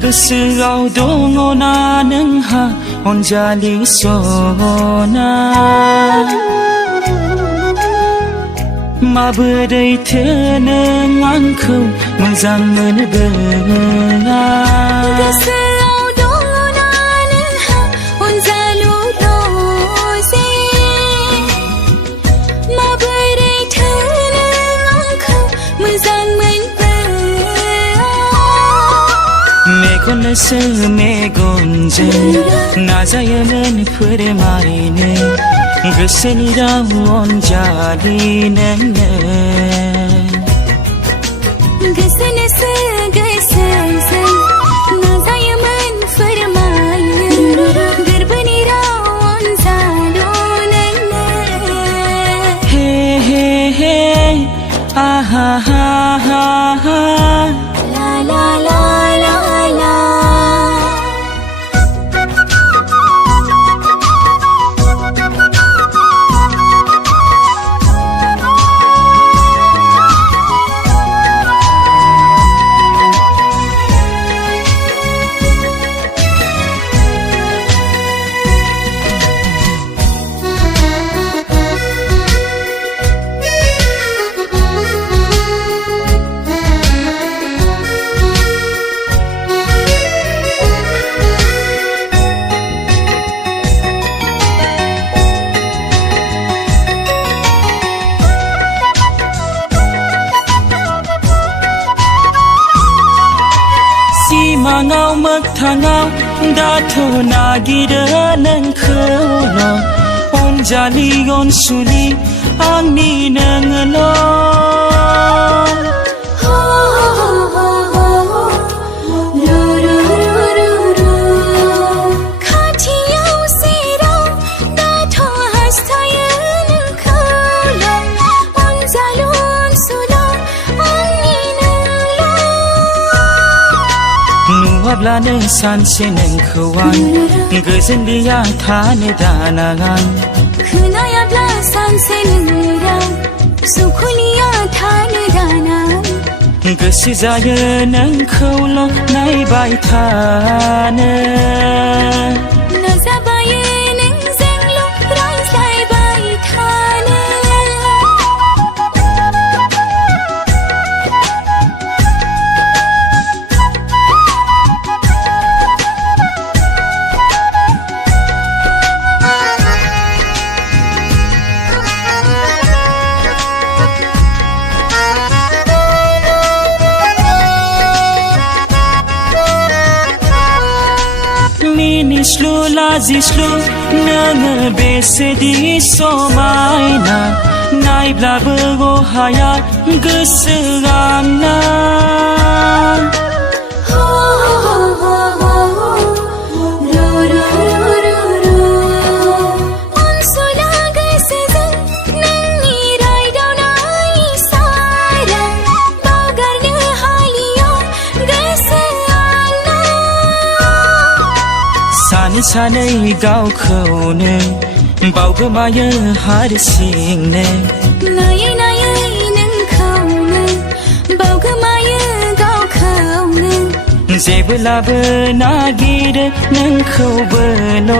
गोसोआव दङना नोंहा अनजालि सना माबोरैथो नों आंखौ मोजां मोनबोआ मेगनसो मेगनजों नाजायोमोन फोरमायनो गोसोनि राव अनजालि नोंनो गोसोनोसो गोसोजों नाजायोमोन फोरमायनो गोरबोनि राव अनजालु नोंनो हे हे हे आहा हा हा हा ला ला ला सिमाङाव मोगथाङाव दाथ' नागिरो नोंखौल' अनजालि अनसुलि आंनि नोङोल' नुवाब्लानो सानसे नोंखौ आं गोजोनलिया थानो दानागां खोनायाब्ला सानसे नोंनि राव सुखुलिया थानो दाना गोसो जायो नोंखौल' नायबाय थानो नाजाबायो नोंजोंल' रायज्लायबाय थानो मिनिस्लु लाजिस्लु नोङो बेसेदि समायना नायब्लाबो अहाया गोसो आंना सानै सानै गावखौनो बावगोमायो हारसिंनो नायै नायै नोंखौनो बावगोमायो गावखौनो जेब्लाबो नागिरो नोंखौबोल'नो